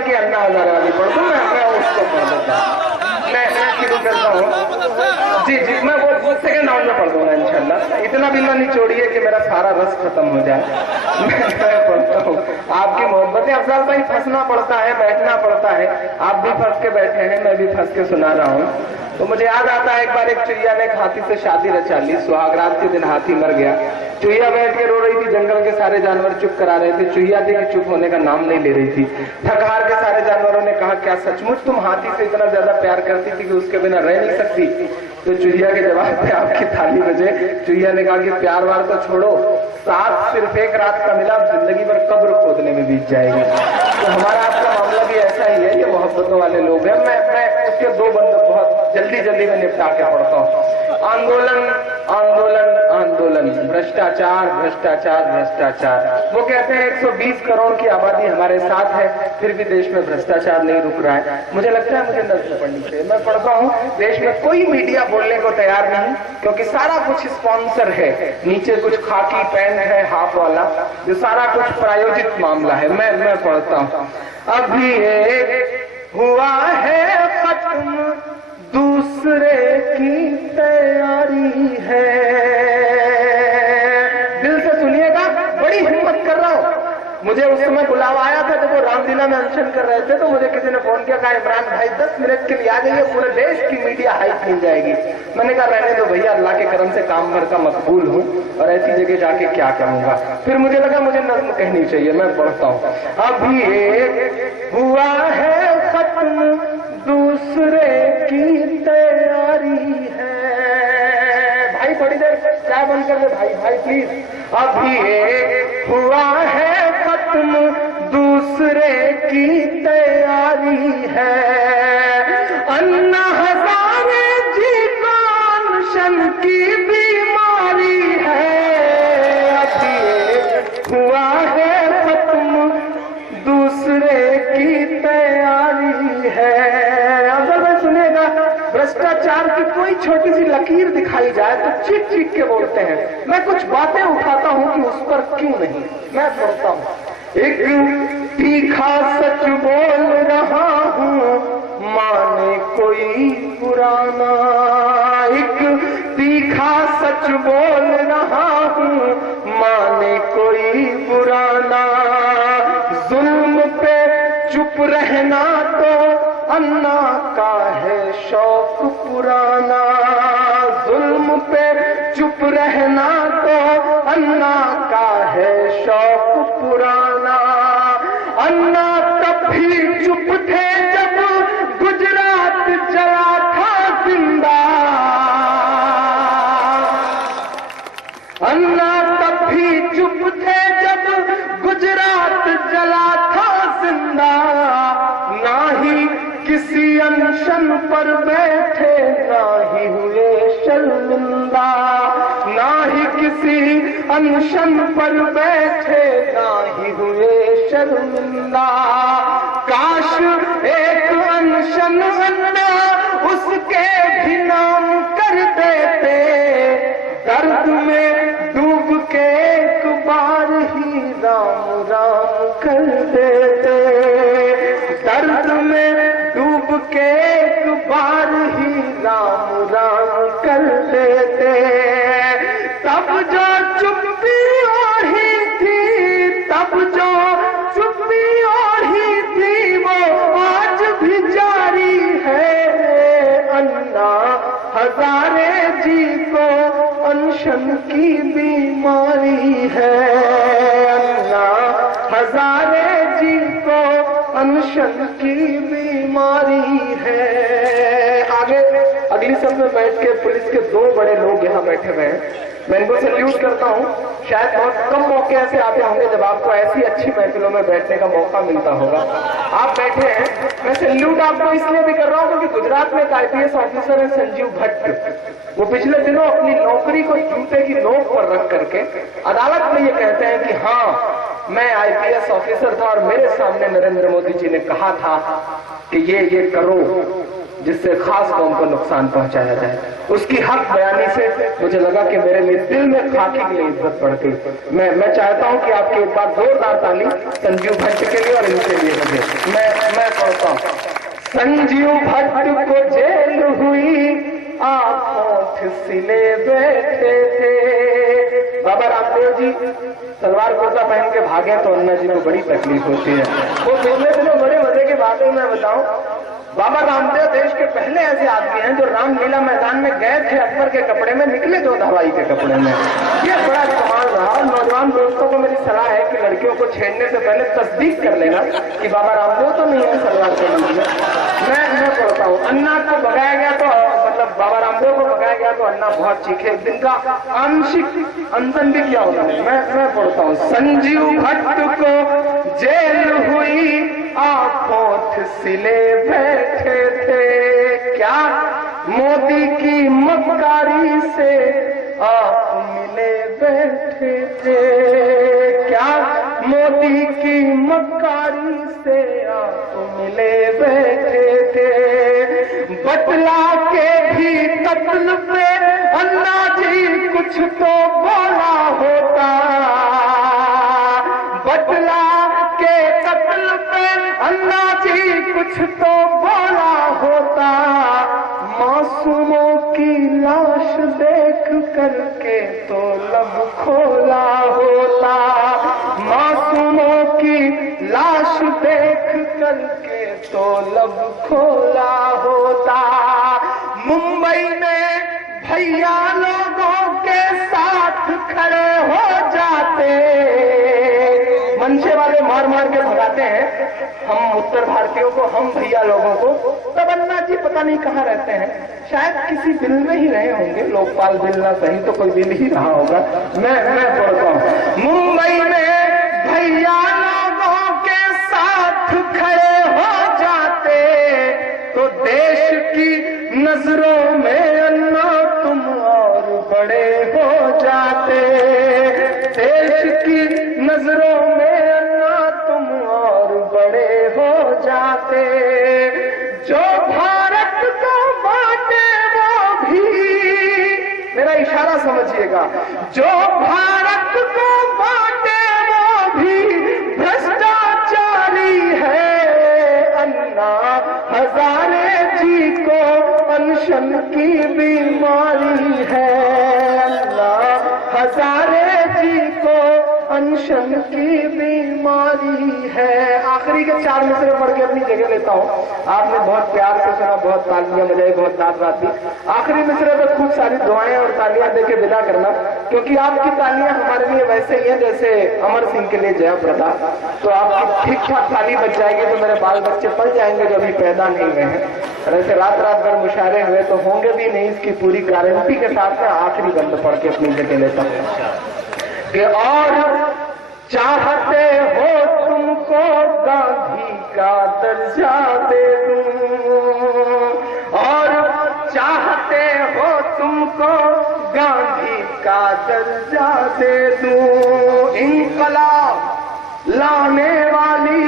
है कि अन्ना हजारे वाली पढ़ दूं, मैं उसको पढ़ देता हूँ, मैं शुरू करता हूँ। जी जी, मैं वो सेकंड राउंड में पढ़ दूंगा इंशाल्लाह। इतना भी ना निचोड़िए कि मेरा सारा रस खत्म हो जाए। मैं पढ़ता हूँ। आपकी मोहब्बतें, अफजल भाई फंसना पड़ता है, बैठना पड़ता है, आप भी फंस के बैठे हैं, मैं भी फंस के सुना रहा हूँ। तो मुझे याद आता है एक बार एक चिड़िया ने एक हाथी से शादी रचा ली। सुहागरात के दिन हाथी मर गया। चुहिया बैठ के रो रही थी, जंगल के सारे जानवर चुप करा रहे थे। चुहिया थी कि चुप होने का नाम नहीं ले रही थी। थक हार के सारे जानवरों ने कहा, क्या सचमुच तुम हाथी से इतना ज्यादा प्यार करती थी कि उसके बिना रह नहीं सकती? तो चुहिया के जवाब पे आपकी थाली बजे। चुहिया ने कहा कि प्यार वार तो छोड़ो, साथ सिर्फ एक रात का मिला, जिंदगी भर कब्र खोदने में बीत जाएगी। तो हमारा आपका मामला भी ऐसा ही है, ये मोहब्बतों वाले लोग हैं। मैं उसके दो बंद बहुत जल्दी में निपटा के पढ़ता हूँ। आंदोलन आंदोलन आंदोलन, भ्रष्टाचार भ्रष्टाचार भ्रष्टाचार। वो कहते हैं 120 करोड़ की आबादी हमारे साथ है, फिर भी देश में भ्रष्टाचार नहीं रुक रहा है। मुझे लगता है मुझे नज़र पढ़नी चाहिए। मैं पढ़ता हूँ, देश में कोई मीडिया बोलने को तैयार नहीं, क्योंकि सारा कुछ स्पॉन्सर है। नीचे कुछ खाकी पैंट है हाफ वाला, जो सारा कुछ प्रायोजित मामला है। मैं पढ़ता हूँ। अभी एक हुआ है खत्म, दूसरे की तैयारी है। दिल से सुनिएगा, बड़ी हिम्मत कर रहा हूं। मुझे उस समय बुलावा आया था जब वो रामलीला में अनशन कर रहे थे, तो मुझे किसी ने फोन किया, कहा इमरान भाई 10 मिनट के लिए आ जाइए, पूरे देश की मीडिया हाइप मिल जाएगी। मैंने कहा रहने दो भैया, अल्लाह के करम से काम भर का मकबूल हूँ और ऐसी जगह जाके क्या करूंगा। फिर मुझे लगा मुझे नज्म कहनी चाहिए। मैं पढ़ता हूँ। अभी एक हुआ है खत्म, दूसरे की तैयारी है। भाई थोड़ी देर क्या बंद कर दे भाई प्लीज। अभी एक हुआ है खत्म, दूसरे की तैयारी है। अन्ना हजारे जी को अनशन की बीमारी है। अभी एक हुआ है खत्म, दूसरे की तैयारी है। भ्रष्टाचार की कोई छोटी सी लकीर दिखाई जाए तो चीख के बोलते हैं। मैं कुछ बातें उठाता हूं कि उस पर क्यों नहीं। मैं बोलता हूं, एक तीखा सच बोल रहा हूं, माने कोई पुराना। एक तीखा सच बोल रहा हूं, माने कोई पुराना। जुल्म पे चुप रहना तो अन्ना का है शौक पुराना। जुल्म पे चुप रहना तो अन्ना का है शौक पुराना। अन्ना तब भी चुप थे जब गुजरात जला था जिंदा। अन्ना तब भी चुप थे जब गुजरात जला था जिंदा। ना ही किसी अनशन पर बैठे, ना ही हुए शर्मिंदा। ना ही किसी अनशन पर बैठे, ना ही हुए शर्मिंदा। काश एक अनशन अन्ना उसके भी नाम कर देते। दर्द में डूब के एक बार ही राम राम कर देते। दर्द में डूब के एक बार ही राम राम कर देते। तब जो चुप्पी ओढ़ी थी, तब जो चुप्पी ओढ़ी थी, वो आज भी जारी है। अन्ना हजारे जी को अनशन की बीमारी है। अन्ना हजारे जी को अनशन की बीमारी है। आगे अगली सब में बैठ के पुलिस के 2 बड़े लोग यहाँ बैठे हुए हैं। मैं इनको सैल्यूट करता हूँ। शायद बहुत कम मौके ऐसे आते होंगे जब आपको ऐसी अच्छी महफिलों में बैठने का मौका मिलता होगा। आप बैठे हैं। मैं सैल्यूट आपको इसलिए भी कर रहा हूँ क्योंकि गुजरात में एक IPS ऑफिसर है संजीव भट्ट। वो पिछले दिनों अपनी नौकरी को जूते की नोक पर रख करके अदालत में ये कहते हैं कि हाँ, मैं IPS ऑफिसर था और मेरे सामने नरेंद्र मोदी जी ने कहा था कि ये करो। जिससे खास कौम को नुकसान पहुंचाया जाए। उसकी हक बयानी से मुझे लगा कि मेरे लिए दिल में खाकी की इज्जत बढ़ गई। मैं चाहता हूं कि आपके एक बार जोरदार ताली संजीव भट्ट के लिए और इनके लिए मुझे मैं पढ़ता हूं। संजीव भट्ट को जेल हुई, आप होठ सिले बैठे थे। बाबा रामदेव जी सलवार कुर्ता पहन के भागे तो अन्ना जी को बड़ी तकलीफ होती है। वो पिछले दिनों बड़े मजे की बातें मैं बताऊं, बाबा रामदेव देश के पहले ऐसे आदमी हैं जो रामलीला मैदान में गए थे अकबर के कपड़े में, निकले जो हवाई के कपड़े में। ये बड़ा कमाल रहा। नौजवान दोस्तों को मेरी सलाह है कि लड़कियों को छेड़ने से पहले तस्दीक कर लेना कि बाबा रामदेव तो नहीं है सलवार के लिए। मैं पढ़ता हूँ। अन्ना को भगाया गया तो मतलब बाबा रामदेव को भगाया गया तो अन्ना बहुत चीखे। एक दिन का आंशिक अनशन भी किया उन्होंने। मैं पढ़ता हूँ। संजीव भट्ट को जेल हुई, आप होठ सिले बैठे थे। क्या मोदी की मक्कारी से आप मिले बैठे थे? क्या मोदी की मक्कारी से आप मिले बैठे थे? बटला के भी कत्ल पे अन्ना जी कुछ तो बोला होता। बटला के कत्ल पे अन्ना जी कुछ तो बोला होता। मासूमों की लाश देख करके तो लब खोला होता। मासूमों की लाश देख करके तो लब खोला होता। मुंबई में भैया लोगों के साथ खड़े हो जाते। मंशे वाले मार मार के भगाते हैं हम उत्तर भारतीयों को, हम भैया लोगों को। तब अन्ना जी पता नहीं कहाँ रहते हैं, शायद किसी बिल में ही रहे होंगे। लोकपाल बिल ना सही तो कोई बिल ही रहा होगा। मैं पढ़ता हूँ। मुंबई में भैया लोगों के साथ खड़े हो जाते तो देश की नजरों में अन्ना तुम और बड़े हो जाते। देश की नजरों में अन्ना तुम और बड़े हो जाते। जो भारत को बांटे वो भी, मेरा इशारा समझिएगा, जो भारत को बांटे वो भी भ्रष्टाचारी है। अन्ना हजारे जी को अनशन की बीमारी है। अन्ना हजारे जी को अनशन की बीमारी है। आखिरी के 4 मिसरे पढ़ के अपनी जगह लेता हूँ। आपने बहुत प्यार से सुना, बहुत तालियां बजाई, बहुत दाद बात दी। आखिरी मिसरे पर खूब सारी दुआएं और तालियां देके विदा करना, क्योंकि आपकी तालियां हमारे लिए वैसे ही है जैसे अमर सिंह के लिए जया प्रदा। तो आपकी ठीक ठाक ताली बच जाएगी तो मेरे बाल बच्चे पल जाएंगे जो अभी पैदा नहीं हुए हैं। वैसे रात भर मुशायरे हुए तो होंगे भी नहीं, इसकी पूरी गारंटी के साथ में आखिरी बंद पढ़ के अपनी जगह लेता हूँ कि और चाहते हो तुमको गांधी का दर्जा दे दूं। और चाहते हो तुमको गांधी का दर्जा दे दूं। इंकलाब लाने वाली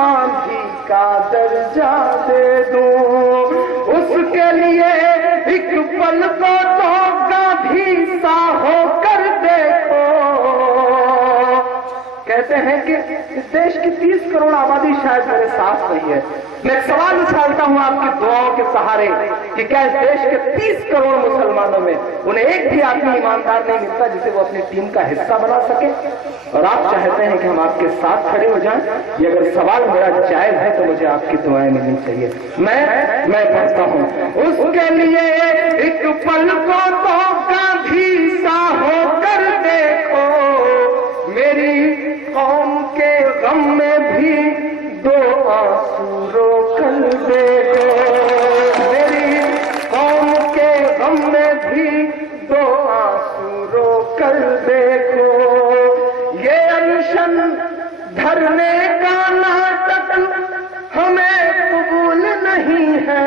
आंधी का दर्जा दे दूं। उसके लिए एक पल को तो गांधी सा होकर देखो। कहते हैं कि इस देश की 30 करोड़ आबादी शायद मेरे साथ नहीं है। मैं एक सवाल उछालता हूं आपकी दुआओं के सहारे कि क्या इस देश के 30 करोड़ मुसलमानों में उन्हें एक भी आदमी ईमानदार नहीं मिलता जिसे वो अपनी टीम का हिस्सा बना सके? और आप चाहते हैं कि हम आपके साथ खड़े हो जाएं। ये अगर सवाल मेरा जायज है तो मुझे आपकी दुआएं मिलनी चाहिए। मैं कहता हूं उसके लिए एक पल को तो गांधी सा होकर देखो। मेरी कौम के गम में भी 2 आंसू रोकन देखो। मेरी कौम के गम में भी 2 आंसू रोकर देखो। ये अनशन धरने का नाटक हमें कबूल नहीं है।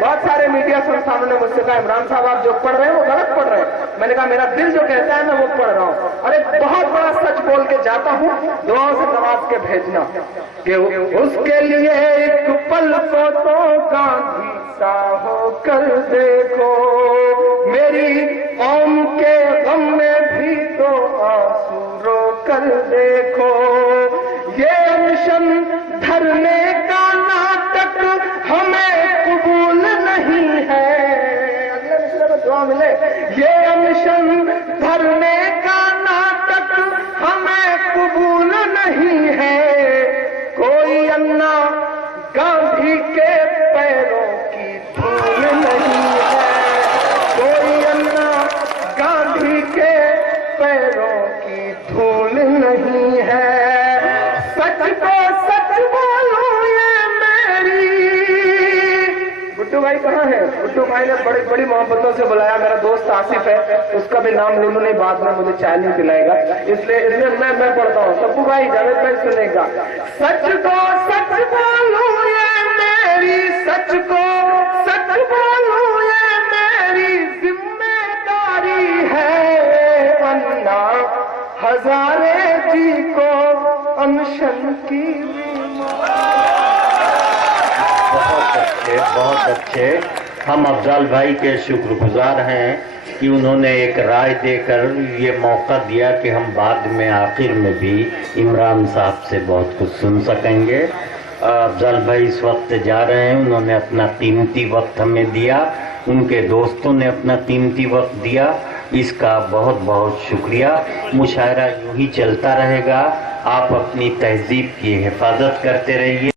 बहुत सारे मीडिया संस्थानों ने मुझसे कहा इमरान साहब आप जो पढ़ रहे हैं वो गलत पढ़ रहे हैं। मैंने कहा मेरा दिल जो कहता है मैं वो पढ़ रहा हूँ। अरे बहुत बड़ा सच बोल के जाता हूँ, दुआओं से नवाज के भेजना कि उसके लिए एक पल को तो गांधी सा होकर देखो, मेरी कौम के गम में भी तो आंसू रो कर देखो। ये अनशन धरने का नाटक हमें कबूल नहीं है, अगले मिसरे में दुआ मिले। ये अनशन धरने का नाटक हमें कबूल नहीं है, कोई अन्ना गांधी के पैरों की धूल नहीं है, कोई अन्ना गांधी के पैरों की धूल नहीं है। सच को सच बोलो ये मेरी। गुड्डू भाई कहाँ है? गुड्डू भाई ने बड़ी बड़ी मोहब्बतों से बुलाया, मेरा दोस्त आसिफ है, उसका भी नाम ले लूं, नहीं बाद में मुझे चाय नहीं पिलाएगा, इसलिए मैं पढ़ता हूँ। सप्पू भाई जावेद भाई सुनेगा। सच को सच बोलो ये मेरी, सच को सच बोलो ये मेरी जिम्मेदारी है, अन्ना हजारे जी को अनशन की। बहुत अच्छे। हम अफजल भाई के शुक्रगुजार हैं कि उन्होंने एक राय देकर ये मौका दिया कि हम बाद में आखिर में भी इमरान साहब से बहुत कुछ सुन सकेंगे। अफजल भाई इस वक्त जा रहे हैं, उन्होंने अपना कीमती वक्त हमें दिया, उनके दोस्तों ने अपना कीमती वक्त दिया, इसका बहुत बहुत शुक्रिया। मुशायरा यूं ही चलता रहेगा, आप अपनी तहजीब की हिफाजत करते रहिए।